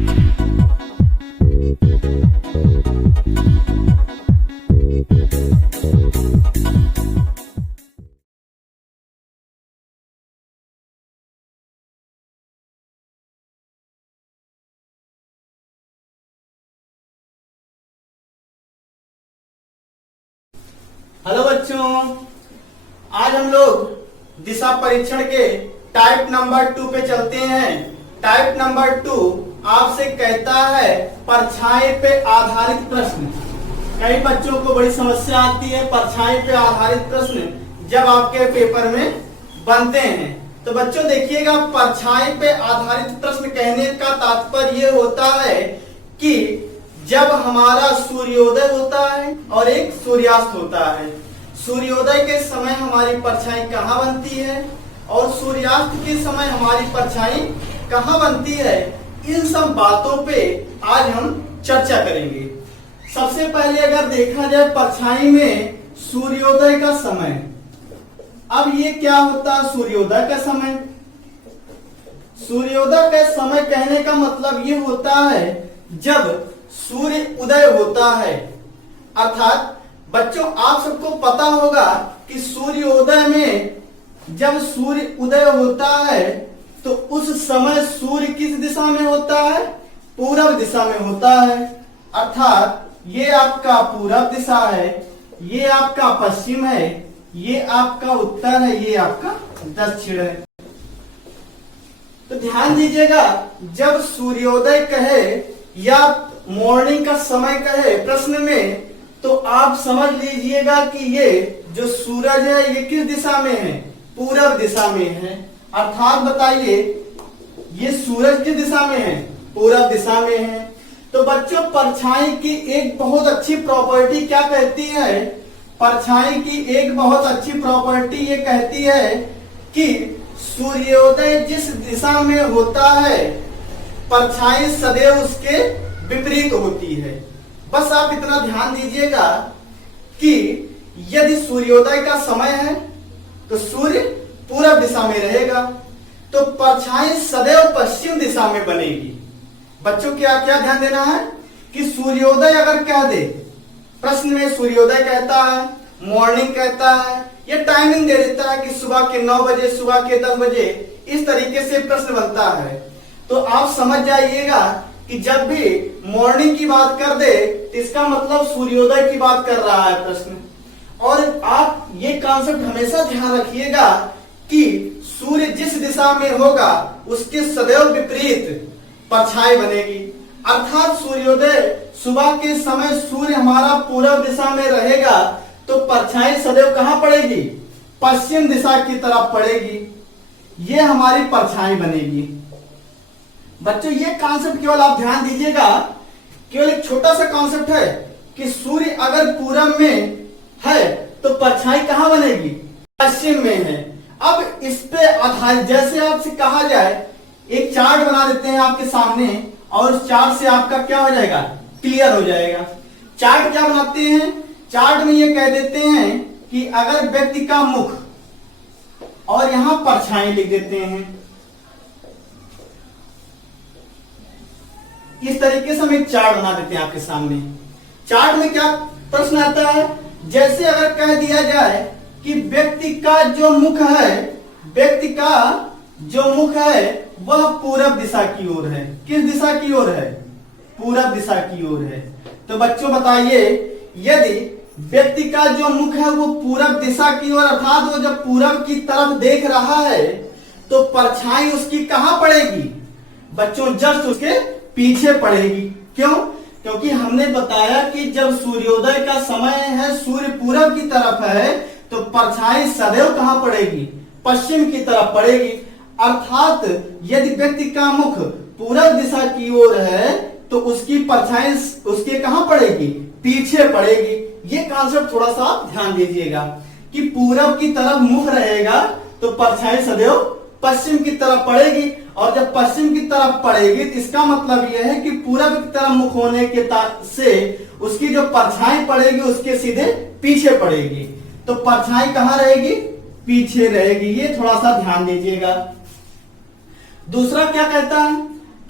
Hello बच्चों, आज हम लोग दिशा परीक्षण के टाइप नंबर 2 पे चलते हैं। टाइप नंबर 2 आपसे कहता है परछाई पे आधारित प्रश्न। कई बच्चों को बड़ी समस्या आती है परछाई पे आधारित प्रश्न जब आपके पेपर में बनते हैं। तो बच्चों देखिएगा, परछाई पे आधारित प्रश्न कहने का तात्पर्य ये होता है कि जब हमारा सूर्योदय होता है और एक सूर्यास्त होता है, सूर्योदय के समय हमारी परछाई कहाँ बनती है और सूर्यास्त के समय हमारी परछाई कहाँ बनती है, इन सब बातों पे आज हम चर्चा करेंगे। सबसे पहले अगर देखा जाए परछाई में सूर्योदय का समय, अब ये क्या होता है सूर्योदय का समय? सूर्योदय का समय कहने का मतलब ये होता है जब सूर्य उदय होता है। अर्थात बच्चों आप सबको पता होगा कि सूर्योदय में जब सूर्य उदय होता है तो उस समय सूर्य किस दिशा में होता है? पूरब दिशा में होता है। अर्थात ये आपका पूरब दिशा है, ये आपका पश्चिम है, ये आपका उत्तर है, ये आपका दक्षिण है। तो ध्यान दीजिएगा, जब सूर्योदय कहे या मॉर्निंग का समय कहे प्रश्न में, तो आप समझ लीजिएगा कि ये जो सूरज है ये किस दिशा में है? पूरब दिशा में है। अर्थात बताइए ये सूरज किस दिशा में है? पूरब दिशा में है। तो बच्चों परछाई की एक बहुत अच्छी प्रॉपर्टी क्या कहती है? परछाई की एक बहुत अच्छी प्रॉपर्टी ये कहती है कि सूर्योदय जिस दिशा में होता है परछाई सदैव उसके विपरीत होती है। बस आप इतना ध्यान दीजिएगा कि यदि सूर्योदय का समय है तो सूर्य पूरब दिशा में रहेगा, तो परछाई सदैव पश्चिम दिशा में बनेगी। बच्चों क्या क्या ध्यान देना है कि सूर्योदय अगर कह दे, प्रश्न में सूर्योदय कहता है, मॉर्निंग कहता है, ये टाइमिंग दे देता है कि सुबह के 9 बजे, सुबह के 10 बजे, इस तरीके से प्रश्न बनता है। तो आप समझ जाइएगा कि जब भी मॉर्निंग की बात कर दे तो इसका मतलब सूर्योदय की बात कर रहा है प्रश्न। और आप ये कॉन्सेप्ट हमेशा ध्यान रखिएगा कि सूर्य जिस दिशा में होगा उसके सदैव विपरीत परछाई बनेगी। अर्थात सूर्योदय सुबह के समय सूर्य हमारा पूरब दिशा में रहेगा तो परछाई सदैव कहां पड़ेगी? पश्चिम दिशा की तरफ पड़ेगी। ये हमारी परछाई बनेगी। बच्चों ये कॉन्सेप्ट केवल आप ध्यान दीजिएगा, केवल एक छोटा सा कॉन्सेप्ट है कि सूर्य अगर पूरब में है तो परछाई कहां बनेगी? पश्चिम में है। अब इस पे आधारित जैसे आपसे कहा जाए, एक चार्ट बना देते हैं आपके सामने और उस चार्ट से आपका क्या हो जाएगा? क्लियर हो जाएगा। चार्ट क्या बनाते हैं? चार्ट में ये कह देते हैं कि अगर व्यक्ति का मुख, और यहां परछाई लिख देते हैं। इस तरीके से हम एक चार्ट बना देते हैं आपके सामने। चार्ट में क्या प्रश्न आता है? जैसे अगर कह दिया जाए कि व्यक्ति का जो मुख है, व्यक्ति का जो मुख है वह पूरब दिशा की ओर है। किस दिशा की ओर है? पूरब दिशा की ओर है। तो बच्चों बताइए, यदि व्यक्ति का जो मुख है वो पूरब दिशा की ओर, अर्थात वो जब पूरब की तरफ देख रहा है तो परछाई उसकी कहां पड़ेगी? बच्चों जस्ट उसके पीछे पड़ेगी। क्यों? क्योंकि हमने बताया कि जब सूर्योदय का समय है, सूर्य पूरब की तरफ है, तो परछाई सदैव कहां पड़ेगी? पश्चिम की तरफ पड़ेगी। अर्थात यदि व्यक्ति का मुख पूरब दिशा की ओर है तो उसकी परछाई उसके कहां पड़ेगी? पीछे पड़ेगी। ये कॉन्सेप्ट थोड़ा सा ध्यान दीजिएगा कि पूरब की तरफ मुख रहेगा तो परछाई सदैव पश्चिम की तरफ पड़ेगी, और जब पश्चिम की तरफ पड़ेगी तो इसका मतलब यह है कि पूरब की तरफ मुख होने के से उसकी जो परछाई पड़ेगी उसके सीधे पीछे पड़ेगी। तो परछाई कहां रहेगी? पीछे रहेगी। ये थोड़ा सा ध्यान दीजिएगा। दूसरा क्या कहता है?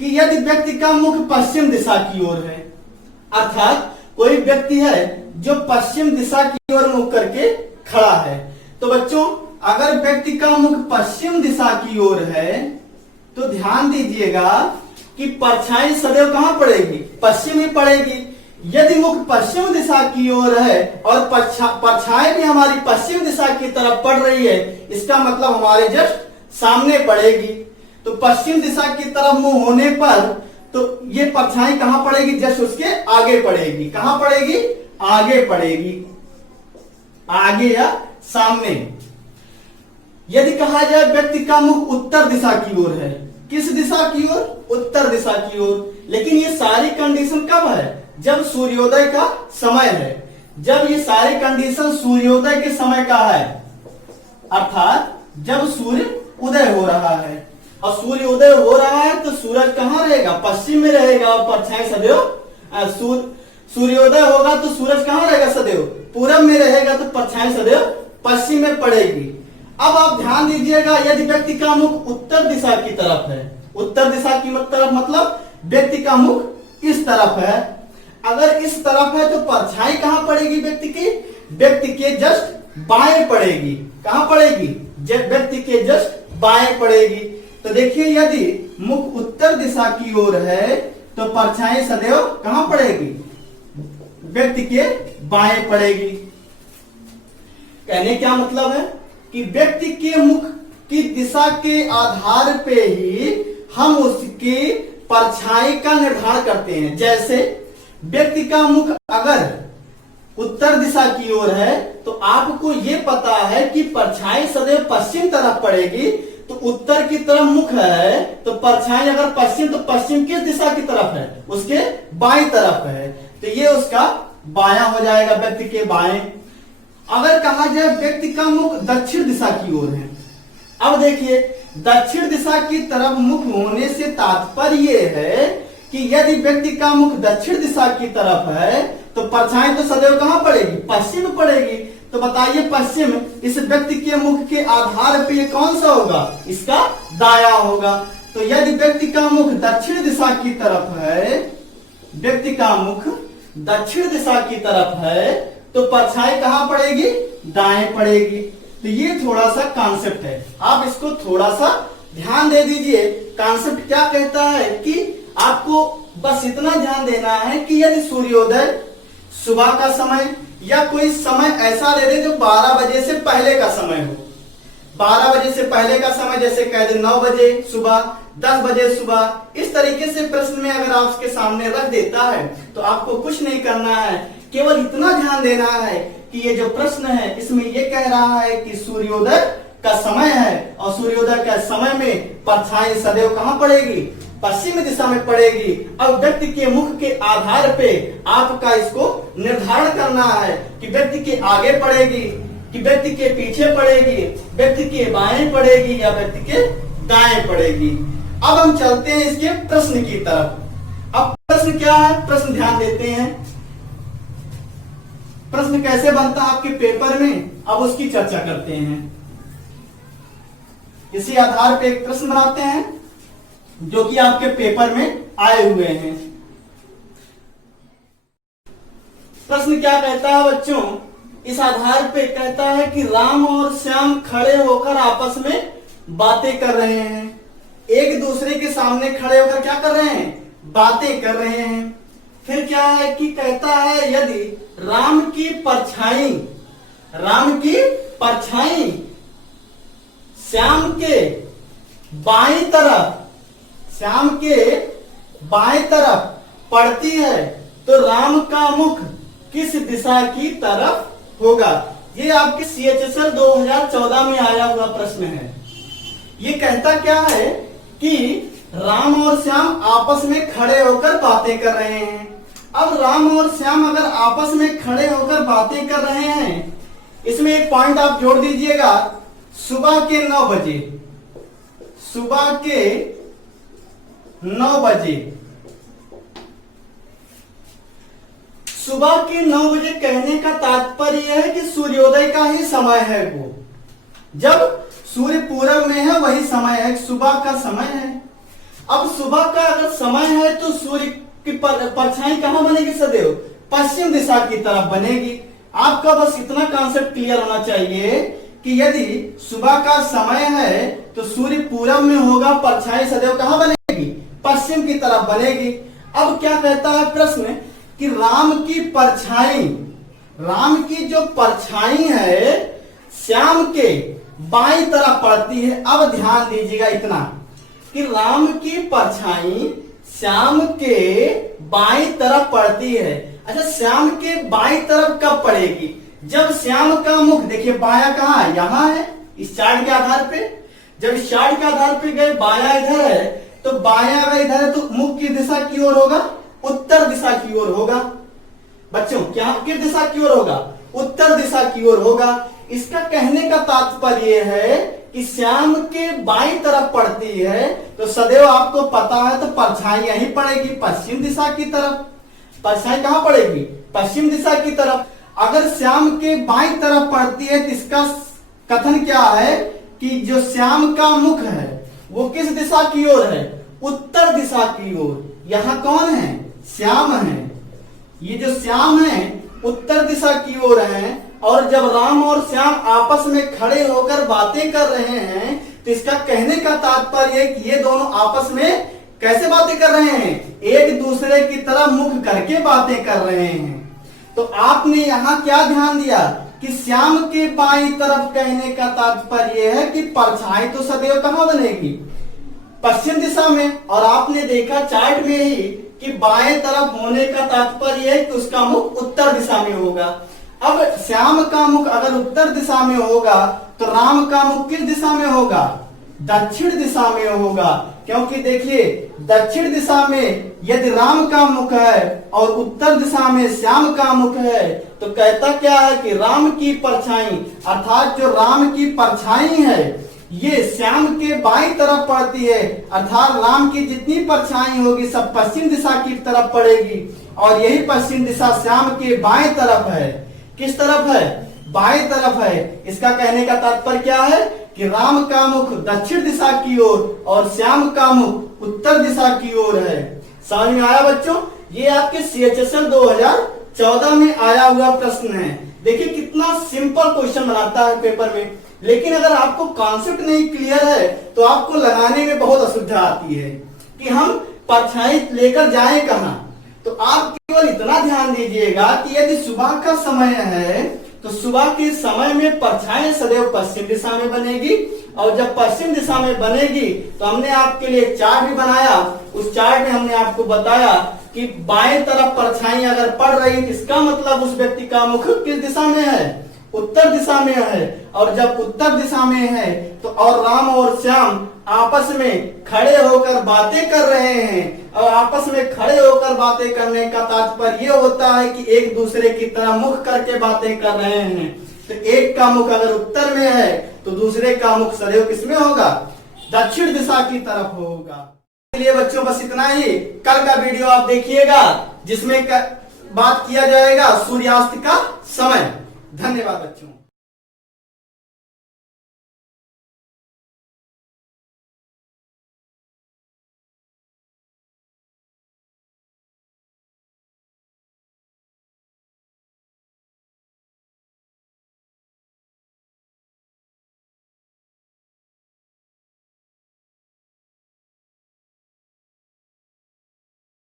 कि यदि व्यक्ति का मुख पश्चिम दिशा की ओर है, अर्थात कोई व्यक्ति है जो पश्चिम दिशा की ओर मुख करके खड़ा है, तो बच्चों अगर व्यक्ति का मुख पश्चिम दिशा की ओर है तो ध्यान दीजिएगा कि परछाई सदैव कहां पड़ेगी, पश्चिम ही पड़ेगी। यदि मुख पश्चिम दिशा की ओर है और परछाई भी हमारी पश्चिम दिशा की तरफ पड़ रही है, इसका मतलब हमारे जस्ट सामने पड़ेगी। तो पश्चिम दिशा की तरफ मुंह होने पर तो ये परछाई कहां पड़ेगी, जस्ट उसके आगे पड़ेगी। कहां पड़ेगी, आगे पड़ेगी, आगे या सामने। यदि कहा जाए व्यक्ति का मुख उत्तर दिशा की ओर है, किस दिशा की ओर, उत्तर दिशा की ओर। लेकिन ये सारी कंडीशन कब है, जब सूर्योदय का समय है। जब ये सारी कंडीशन सूर्योदय के समय का है, अर्थात जब सूर्य उदय हो रहा है, और सूर्य उदय हो रहा है तो सूरज कहां रहेगा, पश्चिम में रहेगा, और परछाई सदैव सूर्योदय होगा तो सूरज कहां रहेगा, सदैव पूरब में रहेगा, तो परछाई सदैव पश्चिम में पड़ेगी। अब आप ध्यान दीजिएगा, यदि व्यक्ति का मुख उत्तर दिशा की तरफ है, उत्तर दिशा की तरफ मतलब व्यक्ति का मुख इस तरफ है, अगर इस तरफ है तो परछाई कहां पड़ेगी, व्यक्ति के जस्ट बाएं पड़ेगी। कहां पड़ेगी, व्यक्ति के जस्ट बाएं पड़ेगी। तो देखिए यदि मुख उत्तर दिशा की ओर है तो परछाई सदैव कहां पड़ेगी, व्यक्ति के बाएं पड़ेगी। कहने क्या मतलब है कि व्यक्ति के मुख की दिशा के आधार पे ही हम उसकी परछाई का निर्धारण करते हैं। जैसे व्यक्ति का मुख अगर उत्तर दिशा की ओर है तो आपको ये पता है कि परछाई सदैव पश्चिम तरफ पड़ेगी, तो उत्तर की तरफ मुख है तो परछाई अगर पश्चिम, तो पश्चिम किस दिशा की तरफ है, उसके बाईं तरफ है, तो ये उसका बायां हो जाएगा, व्यक्ति के बाएं। अगर कहा जाए व्यक्ति का मुख दक्षिण दिशा की ओर है, अब देखिए दक्षिण दिशा की तरफ मुख होने से तात्पर्य ये है कि यदि व्यक्ति का मुख दक्षिण दिशा की तरफ है तो परछाई तो सदैव कहां पड़ेगी, पश्चिम पड़ेगी। तो बताइए पश्चिम इस व्यक्ति के मुख के आधार पे ये कौन सा होगा, इसका दाया होगा। तो यदि व्यक्ति का मुख दक्षिण दिशा की तरफ है, व्यक्ति का मुख दक्षिण दिशा की तरफ है तो परछाई कहां पड़ेगी, दाएं पड़ेगी। तो ये थोड़ा सा कॉन्सेप्ट है, आप इसको थोड़ा सा ध्यान दे दीजिए। कॉन्सेप्ट क्या कहता है कि आपको बस इतना ध्यान देना है कि यदि सूर्योदय सुबह का समय या कोई समय ऐसा ले दे जो 12 बजे से पहले का समय हो, 12 बजे से पहले का समय जैसे कह दे 9 बजे सुबह, 10 बजे सुबह, इस तरीके से प्रश्न में अगर आपके सामने रख देता है तो आपको कुछ नहीं करना है, केवल इतना ध्यान देना है कि ये जो प्रश्न है इसमें ये कह रहा है कि सूर्योदय का समय है और सूर्योदय के समय में परछाई सदैव कहां पड़ेगी, पश्चिम दिशा में पड़ेगी। अब व्यक्ति के मुख के आधार पे आपका इसको निर्धारण करना है कि व्यक्ति के आगे पड़ेगी, कि व्यक्ति के पीछे पड़ेगी, व्यक्ति के बाएं पड़ेगी या व्यक्ति के दाएं पड़ेगी। अब हम चलते हैं इसके प्रश्न की तरफ। अब प्रश्न क्या है, प्रश्न ध्यान देते हैं, प्रश्न कैसे बनता है आपके पेपर में, अब उसकी चर्चा करते हैं। इसी आधार पे एक प्रश्न बनाते हैं जो कि आपके पेपर में आए हुए हैं। प्रश्न क्या कहता है बच्चों, इस आधार पे कहता है कि राम और श्याम खड़े होकर आपस में बातें कर रहे हैं, एक दूसरे के सामने खड़े होकर क्या कर रहे हैं, बातें कर रहे हैं। फिर क्या है कि कहता है यदि राम की परछाई श्याम के बाएं तरफ पड़ती है तो राम का मुख किस दिशा की तरफ होगा। ये आपके CHSL 2014 में आया हुआ प्रश्न है। ये कहता क्या है कि राम और श्याम आपस में खड़े होकर बातें कर रहे हैं। अब राम और श्याम अगर आपस में खड़े होकर बातें कर रहे हैं, इसमें एक पॉइंट आप जोड़ दीजिएगा, सुबह के 9 बजे, सुबह के 9 बजे, सुबह के 9 बजे कहने का तात्पर्य है कि सूर्योदय का ही समय है, वो जब सूर्य पूरब में है वही समय है, सुबह का समय है। अब सुबह का अगर समय है तो सूर्य की परछाई कहाँ बनेगी सदैव? पश्चिम दिशा की तरफ बनेगी। आपका बस इतना कॉन्सेप्ट क्लियर होना चाहिए कि यदि सुबह का समय है तो सूर्य पूरब में होगा, परछाई सदैव कहाँ बनेगी? पश्चिम की तरफ बनेगी। अब क्या कहता है प्रश्न कि राम की परछाई, राम की जो परछाई है श्याम के बाईं तरफ पड़ती है। अब ध्यान दीजिएगा इतना कि राम की परछाई श्याम के बाईं तरफ पड़ती है। अच्छा, श्याम के बाईं तरफ कब पड़ेगी? जब श्याम का मुख, देखिए बाया कहाँ है? यहाँ है इस चार्ट के आधार पे। जब इस चार्ट के आधार पे गए बाया इधर है, तो बाया अगर इधर है तो मुख की दिशा की ओर होगा, उत्तर दिशा की ओर होगा। बच्चों क्या किस दिशा की ओर होगा? उत्तर दिशा की ओर होगा। इसका कहने का तात्पर्य है कि श्याम के बाईं तरफ पड़ती है तो सदैव आपको पता है तो परछाई यहीं पड़ेगी, पश्चिम दिशा की तरफ। परछाई कहाँ पड़ेगी? पश्चिम दिशा की तरफ। अगर श्याम के बाईं तरफ पड़ती है तो इसका कथन क्या है कि जो श्याम का मुख है वो किस दिशा की ओर है? उत्तर दिशा की ओर। यहाँ कौन है? श्याम है। ये जो श्याम है उत्तर दिशा की ओर है। और जब राम और श्याम आपस में खड़े होकर बातें कर रहे हैं तो इसका कहने का तात्पर्य कि ये दोनों आपस में कैसे बातें कर रहे हैं? एक दूसरे की तरफ मुख करके बातें कर रहे हैं। तो आपने यहाँ क्या ध्यान दिया कि श्याम के बाईं तरफ कहने का तात्पर्य है कि परछाई तो सदैव कहाँ बनेगी? पश्चिम दिशा में। और आपने देखा चार्ट में ही कि बाएं तरफ होने का तात्पर्य है कि उसका मुख उत्तर दिशा में होगा। अब श्याम का मुख अगर उत्तर दिशा में होगा तो राम का मुख किस दिशा में होगा? दक्षिण दिशा में होगा। क्योंकि देखिए दक्षिण दिशा में यदि राम का मुख है और उत्तर दिशा में श्याम का मुख है तो कहता क्या है कि राम की परछाई, अर्थात जो राम की परछाई है ये श्याम के बाईं तरफ पड़ती है। अर्थात राम की जितनी परछाई होगी सब पश्चिम दिशा की तरफ पड़ेगी और यही पश्चिम दिशा श्याम के बाएं तरफ है। किस तरफ है? बाएं तरफ है। इसका कहने का तात्पर्य क्या है कि राम का मुख दक्षिण दिशा की ओर और श्याम का मुख उत्तर दिशा की ओर है। समझ में आया बच्चों? ये आपके CHSL 2014 में आया हुआ प्रश्न है। देखिए कितना सिंपल क्वेश्चन बनाता है पेपर में, लेकिन अगर आपको कॉन्सेप्ट नहीं क्लियर है तो आपको लगाने में बहुत असुविधा आती है कि हम परछाई लेकर जाएं कहां। तो आप केवल इतना ध्यान दीजिएगा कि यदि सुबह का समय है तो सुबह के समय में परछाई सदैव पश्चिम दिशा में बनेगी। और जब पश्चिम दिशा में बनेगी तो हमने आपके लिए एक चार्ट भी बनाया। उस चार्ट में हमने आपको बताया कि बाएं तरफ परछाई अगर पड़ रही तो इसका मतलब उस व्यक्ति का मुख किस दिशा में है? उत्तर दिशा में है। और जब उत्तर दिशा में है तो और राम और श्याम आपस में खड़े होकर बातें कर रहे हैं। और आपस में खड़े होकर बातें करने का तात्पर्य ये होता है कि एक दूसरे की तरह मुख करके बातें कर रहे हैं। तो एक का मुख अगर उत्तर में है तो दूसरे का मुख सदैव किसमें होगा? दक्षिण दिशा की तरफ होगा। इसलिए बच्चों बस इतना ही। कल का वीडियो आप देखिएगा जिसमें बात किया जाएगा सूर्यास्त का समय। धन्यवाद बच्चों।